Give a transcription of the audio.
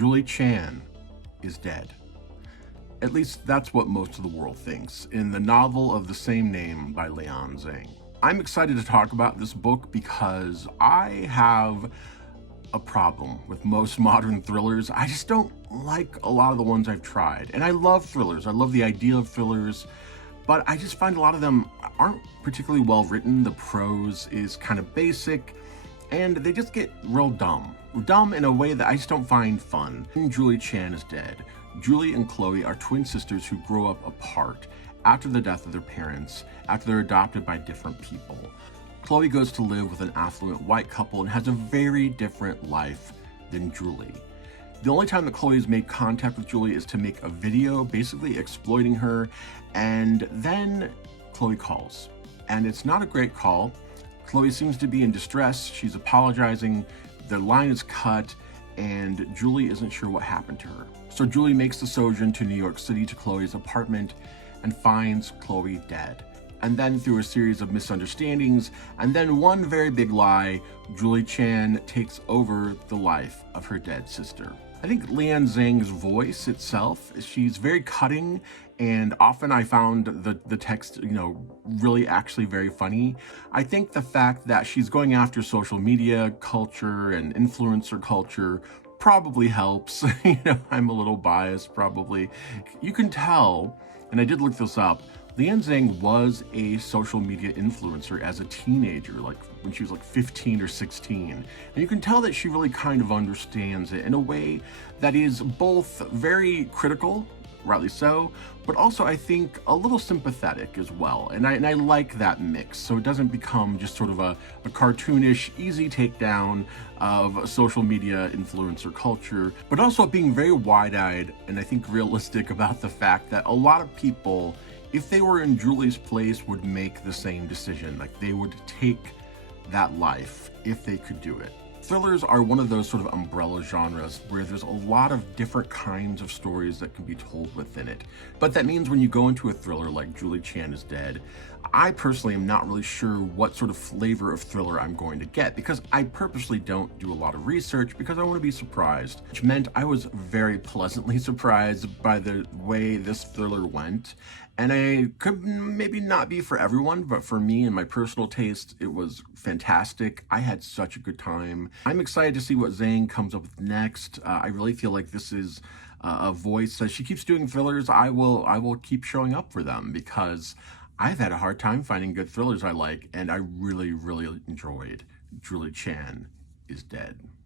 Julie Chan is dead. At least that's what most of the world thinks, in the novel of the same name by Liann Zhang. I'm excited to talk about this book because I have a problem with most modern thrillers. I just don't like a lot of the ones I've tried. And I love thrillers. I love the idea of thrillers, but I just find a lot of them aren't particularly well written. The prose is kind of basic, and they just get real dumb. Dumb in a way that I just don't find fun. Julie Chan is dead. Julie and Chloe are twin sisters who grow up apart after the death of their parents, after they're adopted by different people. Chloe goes to live with an affluent white couple and has a very different life than Julie. The only time that Chloe has made contact with Julie is to make a video basically exploiting her, and then Chloe calls. And it's not a great call. Chloe seems to be in distress. She's apologizing. The line is cut, and Julie isn't sure what happened to her. So Julie makes the sojourn to New York City to Chloe's apartment and finds Chloe dead. And then through a series of misunderstandings and then one very big lie, Julie Chan takes over the life of her dead sister. I think Liann Zhang's voice itself, she's very cutting, and often I found the text, really actually very funny. I think the fact that she's going after social media culture and influencer culture probably helps. I'm a little biased probably. You can tell, and I did look this up, Liann Zhang was a social media influencer as a teenager, like when she was like 15 or 16. And you can tell that she really kind of understands it in a way that is both very critical, rightly so, but also I think a little sympathetic as well. And I like that mix, so it doesn't become just sort of a cartoonish, easy takedown of social media influencer culture, but also being very wide-eyed and I think realistic about the fact that a lot of people, if they were in Julie's place, would make the same decision. Like they would take that life if they could do it. Thrillers are one of those sort of umbrella genres where there's a lot of different kinds of stories that can be told within it. But that means when you go into a thriller like Julie Chan is Dead, I personally am not really sure what sort of flavor of thriller I'm going to get because I purposely don't do a lot of research because I want to be surprised, which meant I was very pleasantly surprised by the way this thriller went. And I could maybe not be for everyone, but for me and my personal taste, it was fantastic. I had such a good time. I'm excited to see what Zhang comes up with next. I really feel like this is a voice that she keeps doing thrillers. I will keep showing up for them because I've had a hard time finding good thrillers I like, and I really, really enjoyed Julie Chan is Dead.